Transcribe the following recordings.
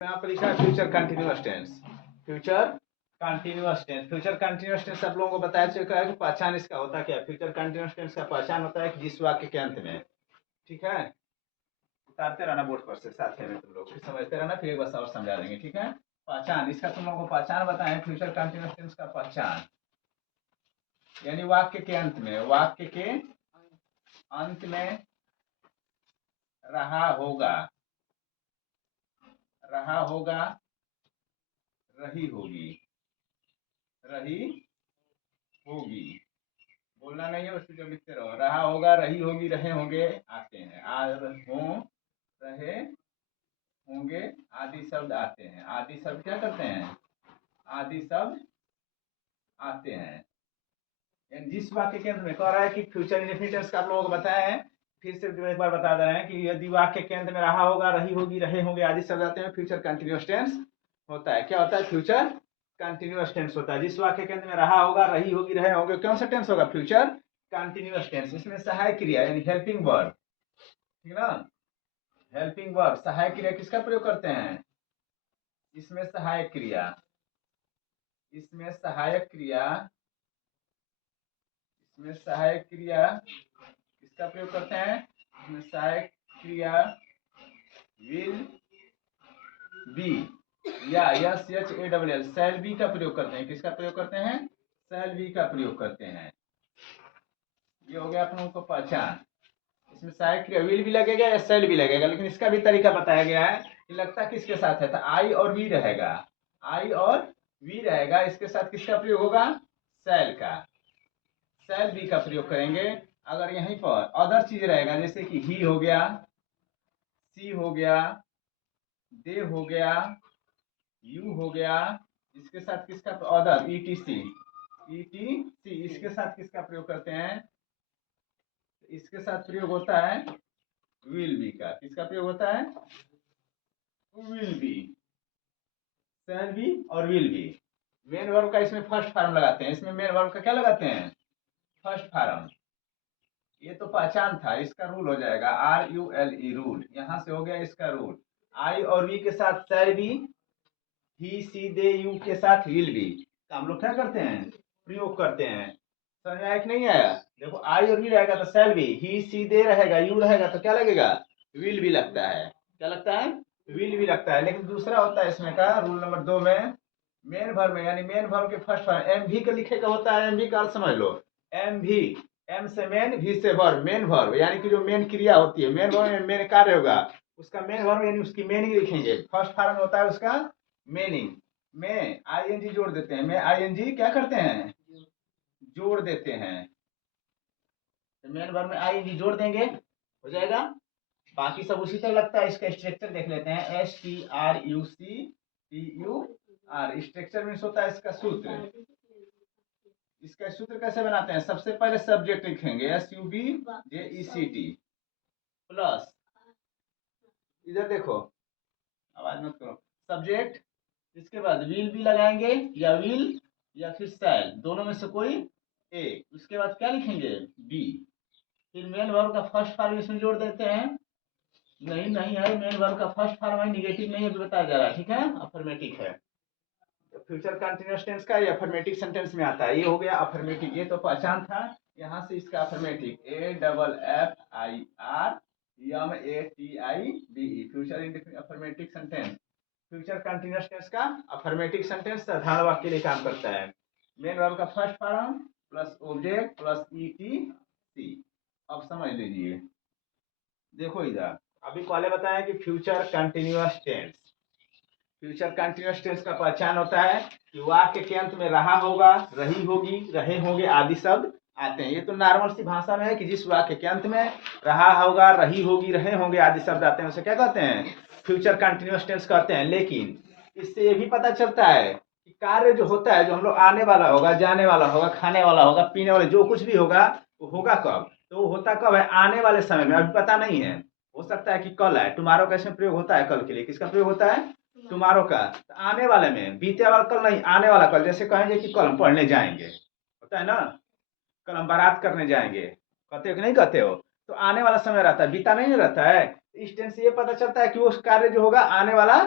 यहाँ पर लिखा है future continuous tense. Future continuous tense, future continuous tense सब लोगों को बताया चुका है कि पहचान इसका होता क्या है। फ्यूचर कंटिन्यूअस टेंस का पहचान होता है कि जिस वाक्य के अंत में, ठीक है, उतारते रहना बोर्ड पर से साथ में तुम लोग फिर समझते रहना, फिर एक बार और समझा देंगे, ठीक है। पहचान, इसका तुम लोगों को पहचान बताएं। फ्यूचर कंटिन्यूअस टेंस का पहचान यानी वाक्य के अंत में, वाक्य के अंत में रहा होगा, रहा होगा, रही होगी, रही होगी, बोलना नहीं है, उसको जो लिखते रहो। रहा होगा, रही होगी, रहे होंगे आते हैं। हो, रहे होंगे आदि शब्द आते हैं। आदि शब्द क्या करते हैं? आदि शब्द आते हैं। जिस वाक्य के अंत में कह रहा है कि फ्यूचर इंडेफिनिट का आप लोगों को बताया है, फिर से एक बार बता दे रहे हैं कि यदि वाक्य के अंत में रहा होगा, रही होगी, रहे होंगे आदि शब्द आते हैं, फ्यूचर कंटिन्यूअस टेंस होता है। क्या होता है? फ्यूचर कंटिन्यूअस टेंस होता है। जिस वाक्य के अंत में रहा होगा, रही होगी, रहे होंगे, कौन सा टेंस होगा? Future continuous tense. इसमें सहायक क्रिया यानी हेल्पिंग वर्ब, ठीक ना, हेल्पिंग वर्ब, सहायक क्रिया किसका प्रयोग करते हैं? इसमें सहायक क्रिया, इसमें सहायक क्रिया, इसमें सहायक क्रिया किसका प्रयोग करते हैं? इसमें सहायक क्रिया विल बी या SHALL शैल बी का प्रयोग करते हैं। किसका प्रयोग करते हैं? शैल बी का प्रयोग करते हैं। ये हो गया आप लोगों को पहचान। इसमें सहायक क्रिया विल भी लगेगा या शैल भी लगेगा, लेकिन इसका भी तरीका बताया गया है कि लगता किसके साथ है, तो आई और वी रहेगा, आई और वी रहेगा। इसके साथ किसका प्रयोग होगा? शैल का, शैल बी का प्रयोग करेंगे। अगर यहीं पर अदर चीज रहेगा, जैसे कि ही हो गया, सी हो गया, दे हो गया, यू हो गया, इसके साथ किसका अदर ETC, ETC इसके साथ किसका प्रयोग करते हैं? इसके साथ प्रयोग होता है विल बी का। किसका प्रयोग होता है? विल बी, शैल बी और विल बी। मेन वर्ब का इसमें फर्स्ट फॉर्म लगाते हैं। इसमें मेन वर्ब का क्या लगाते हैं? First form. ये तो पहचान था, इसका रूल हो जाएगा RULE, रूल। यहां से हो गया इसका रूल। आई और वी के साथ shall be, he she they you के साथ विल बी का हम लोग क्या करते हैं? प्रयोग करते हैं। समझ में आया कि नहीं आया? देखो आई और वी रहेगा तो शैल बी, ही सी दे रहेगा, यू रहेगा तो क्या लगेगा? विल बी लगता है। क्या लगता है? विल भी लगता है। लेकिन दूसरा होता है इसमें का रूल नंबर 2 में, मेन वर्ब में, यानी मेन वर्ब के फर्स्ट फॉर्म एम भी का लिखेगा होता है। एम भी का समझ लो, एम भी, एम से मेन, भी से वर्ब, मेन वर्ब यानी कि जो मेन क्रिया होती है, मेन वर्ब में मेन कार्य होगा, उसका मेन वर्ब यानी उसकी मीनिंग लिखेंगे। फर्स्ट फॉर्म होता है उसका मीनिंग में ING जोड़ देते हैं। में ING क्या करते हैं? जोड़ देते हैं। तो मेन वर्ब में ING जोड़ देंगे, हो जाएगा। बाकी सब उसी तरह लगता है। इसका स्ट्रक्चर देख लेते हैं। STRUCTUR स्ट्रक्चर मीन्स होता है इसका सूत्र। इसका सूत्र कैसे बनाते हैं? सबसे पहले सब्जेक्ट लिखेंगे SUBJECT प्लस, इधर देखो, आवाज मत करो, सब्जेक्ट, इसके बाद विल भी लगाएंगे या विल या फिर शैल, दोनों में से कोई एक। उसके बाद क्या लिखेंगे? बी। फिर मेन वर्ब का फर्स्ट फॉर्म इसमें जोड़ देते हैं। नहीं नहीं है, मेन वर्ब का फर्स्ट फॉर्म है, निगेटिव नहीं है, बताया जा रहा है, ठीक है, अफर्मेटिव है। फ्यूचर कंटीन्यूअस टेंस का ये अफर्मेटिव सेंटेंस में आता है। ये हो गया अफर्मेटिव, ये तो पहचान था। यहाँ से इसका affirmative AFFIRMATIVE, future affirmative sentence. Future continuous tense का अफर्मेटिव सेंटेंस साधारण वाक्य के लिए काम करता है। मेन वर्ब का first form plus object plus ETC। अब समझ लीजिए, देखो इधर अभी पहले बताया कि future continuous tense, future continuous tense का पहचान होता है कि वाक्य के अंत में रहा होगा, रही होगी, रहे होंगे आदि शब्द आते हैं। ये तो नॉर्मल सी भाषा में है कि जिस वाक्य के अंत में रहा होगा, रही होगी, रहे होंगे आदि शब्द आते हैं, उसे क्या कहते हैं? फ्यूचर कंटीन्यूअस टेंस कहते हैं। लेकिन इससे ये भी पता चलता है कि कार्य जो होता है, जो हम लोग आने वाला होगा, जाने वाला होगा, खाने वाला होगा, पीने वाला, जो कुछ भी होगा, वो होगा कब? तो वो होता कब है? आने वाले समय में। अभी पता नहीं है, हो सकता है कि कल है। टुमारो का इसमें प्रयोग होता है, कल के लिए। किसका प्रयोग होता है? टुमारो का। तो आने वाले में, बीते वाला कल नहीं, आने वाला कल। जैसे कहेंगे कि कल हम पढ़ने जाएंगे, होता है ना, कल हम बारात करने जाएंगे, कहते हो कि नहीं कहते हो? तो आने वाला समय रहता है, बीता नहीं रहता है। इस टेंस से ये पता चलता है कि वो कार्य जो होगा आने वाला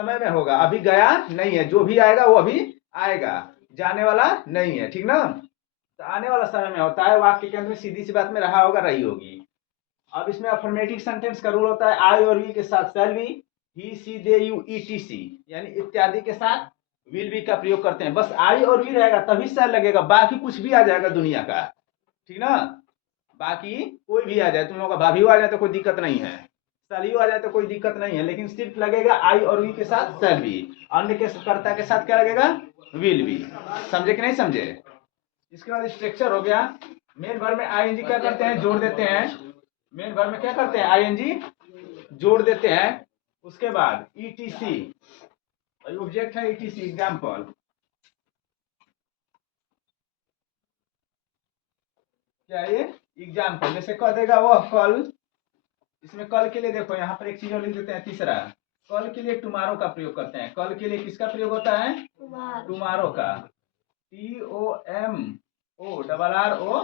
समय में होगा, अभी गया नहीं है, जो भी आएगा वो अभी आएगा, जाने वाला नहीं है, ठीक ना। तो आने वाला समय में होता है, वाक्य के अंत में सीधी सी बात में रहा होगा, रही होगी। अब इसमें अफर्मेटिव सेंटेंस का रूल होता है, आई और वी के साथ shall be, he she they you ETC यानी इत्यादि के साथ विल बी का प्रयोग करते हैं। बस आई और वी रहेगा तभी शैल लगेगा, बाकी कुछ भी आ जाएगा दुनिया का, ठीक ना। बाकी कोई भी आ जाए, तुम लोगों का भाभी आ जाए तो कोई दिक्कत नहीं है, सलियो आ जाए तो कोई दिक्कत नहीं है, लेकिन सिर्फ लगेगा आई और वी के साथ शैल बी, अन्य के कर्ता के साथ क्या लगेगा, विल बी। समझे कि नहीं समझे। इसके बाद स्ट्रक्चर हो गया, मेन वर्ब में आईएनजी क्या करते हैं, जोड़ देते हैं। मेन वर्ब में क्या करते हैं, आईएनजी जोड़ देते हैं। उसके बाद ईटीसी, ऑब्जेक्ट है ईटीसी, एग्जाम्पल क्या है, एग्जाम्पल जैसे कह देगा वह कल, इसमें कल के लिए देखो यहाँ पर एक चीज और लिख देते हैं, तीसरा कल के लिए टुमारो का प्रयोग करते हैं। कल के लिए किसका प्रयोग होता है, टुमारो का, TOMORRO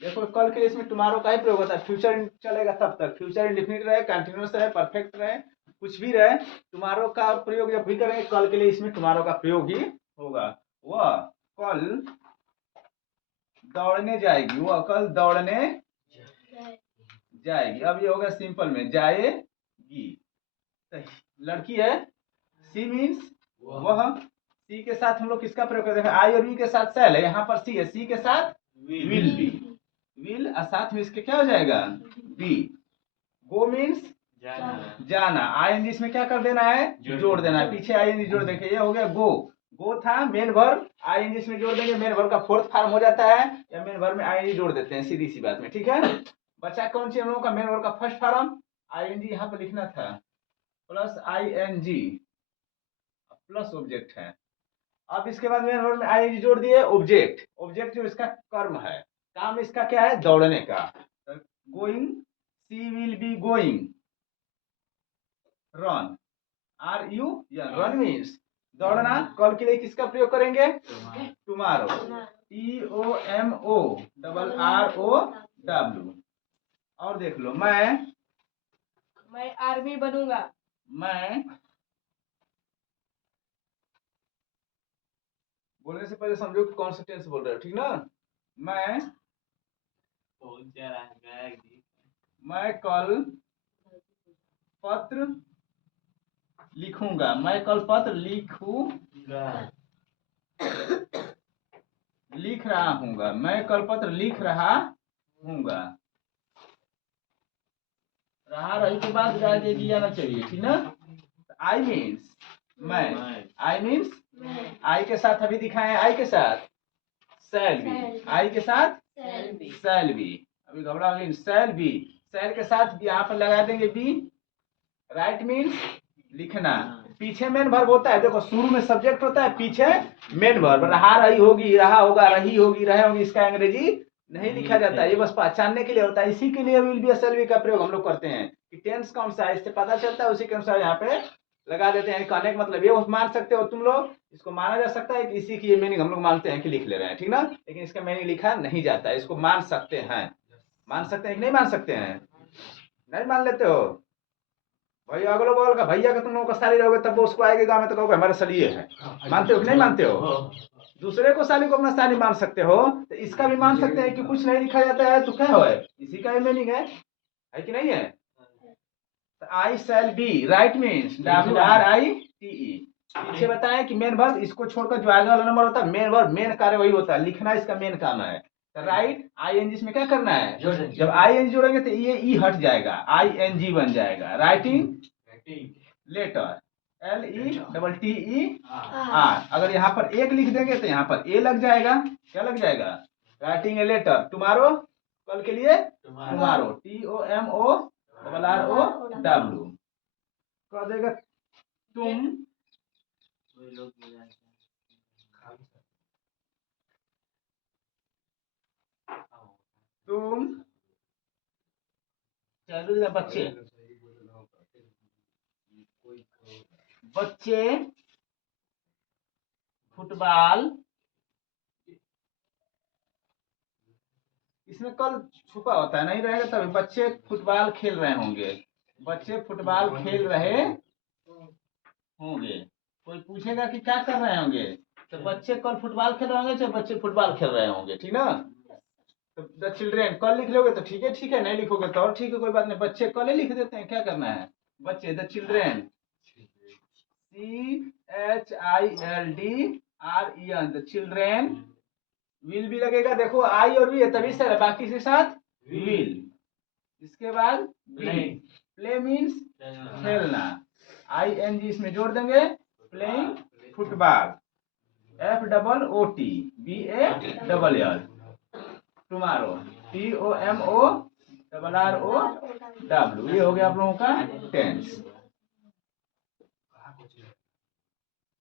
देखो कल के लिए इसमें टुमारो का ही प्रयोग होता है। फ्यूचर चलेगा तब तक, फ्यूचर इंडेफिनिट रहे, कंटिन्यूअस रहे, परफेक्ट रहे, कुछ भी रहे, टुमारो का प्रयोग जब भी करेंगे कल के लिए इसमें टुमारो का प्रयोग ही होगा। वह कल दौड़ने जाएगी, वह कल दौड़ने जाएगी। अब ये होगा सिंपल में जाएगी, लड़की है, सी मीन्स वह, सी के साथ हम लोग किसका प्रयोग करते हैं, आई और वी के साथ शैल है, यहाँ पर सी है, सी के साथ विल बी, विल और साथ में इसके क्या हो जाएगा, बी। गो मीन्स जाना, आईएनजी इसमें क्या कर देना है, जोड़ देना है, पीछे आईएनजी जोड़ देंगे, ये हो गया गो। गो था मेन वर्ब, आईएनजी इसमें जोड़ देंगे, मेन वर्ब का फोर्थ फॉर्म हो जाता है, या मेन वर्ब में आईएनजी जोड़ देते हैं, सीधी सी बात में, ठीक है। बचा कौन सी हम लोगों का, मेन वर्ब का फर्स्ट फॉर्म, आईएनजी यहाँ पर लिखना था, प्लस आईएनजी प्लस ऑब्जेक्ट है। अब इसके बाद मेन वर्ब में आईएनजी जोड़ दिए, ऑब्जेक्ट, ऑब्जेक्ट जो इसका कर्म है, काम इसका क्या है, दौड़ने का। Going, she will be going, run, run means दौड़ना। कल के लिए किसका प्रयोग करेंगे, टुमारो, TOMORROW। और देख लो, मैं आर्मी बनूंगा, मैं बोलने से पहले समझो कि कौन सा टेंस बोल रहे हो, ठीक ना। मैं कल पत्र लिखूंगा, मैं कल पत्र लिख रहा हूँगा, मैं कल पत्र लिख रहा हूँगा। रहा रही के बाद जाएगी आना चाहिए, ठीक ना। आई मीन्स मैं, आई मीन्स आई के साथ अभी दिखाए, आई के साथ शैल बी, आई के साथ शैल बी, अभी घबरा गई, शैल बी, शैल के साथ यहाँ पर लगा देंगे बी। राइट मीन्स लिखना, पीछे मेन वर्ब होता है, देखो शुरू में सब्जेक्ट होता है, पीछे मेन वर्ब, रहा रही होगी, रहा होगा, रही होगी, रहे होगी, इसका अंग्रेजी नहीं लिखा जाता है, ये बस पहचानने के लिए होता है। इसी के लिए विल बी शैल बी का प्रयोग हम लोग करते हैं कि टेंस कौन सा है, इससे पता चलता है, उसी के अनुसार यहाँ पे लगा देते हैं। कहने का मतलब ये मान सकते हो तुम लोग, इसको माना जा सकता है कि इसी की ये मीनिंग हम लोग मानते हैं कि लिख ले रहे हैं, ठीक ना, लेकिन इसका मीनिंग लिखा नहीं जाता है, इसको मान सकते हैं, कि नहीं मान सकते हैं, नहीं मान लेते हो भाई, अगलो बगल का भैया का तुम लोगों का साली रहोगे तब वो उसको आएगा गाँव में तो कहोगे हमारे सलिए है, मानते हो कि नहीं मानते हो। दूसरे को साली को अपना साली मान सकते हो, तो इसका भी मान सकते हैं कि कुछ नहीं लिखा जाता है तो क्या हो, इसी का मीनिंग है कि नहीं है। I shall be, right means WRITE। पीछे बताएं कि मेन वर्ब, इसको छोड़कर जो आगे वाला नंबर होता है मेन वर्ब, मेन कार्य वही होता है, लिखना इसका मेन काम है। राइट आईएनजी इसमें क्या करना है, जब आईएनजी जोड़ेंगे तो ये ई हट जाएगा, आईएनजी बन जाएगा। Writing letter, LETTER। अगर यहाँ पर एक लिख देंगे तो यहाँ पर ए लग जाएगा, क्या लग जाएगा, राइटिंग ए लेटर। टुमारो, कल के लिए टुमारो, TOMORROW कह देगा तुम, चलो बच्चे फुटबॉल, इसमें कल छुपा होता है, नहीं रहेगा तभी, बच्चे फुटबॉल खेल रहे होंगे, बच्चे फुटबॉल खेल रहे पूछेगा कि क्या कर रहे होंगे, तो बच्चे कल फुटबॉल खेल रहे होंगे, चाहे बच्चे फुटबॉल खेल रहे होंगे, ठीक ना। तो द चिल्ड्रेन कल लिख लोगे तो ठीक है, नहीं लिखोगे तो और ठीक है, कोई बात नहीं, बच्चे कल ही लिख देते हैं, क्या करना है। बच्चे the children, CHILDREN, the children will भी लगेगा, देखो आई और वी है तभी सर है, बाकी के साथ विल। इसके बाद प्ले मीन्स खेलना, ING इसमें जोड़ देंगे, playing football, FOOT BALL, tomorrow TOMORROW, ये हो गया आप लोगों का टेंस।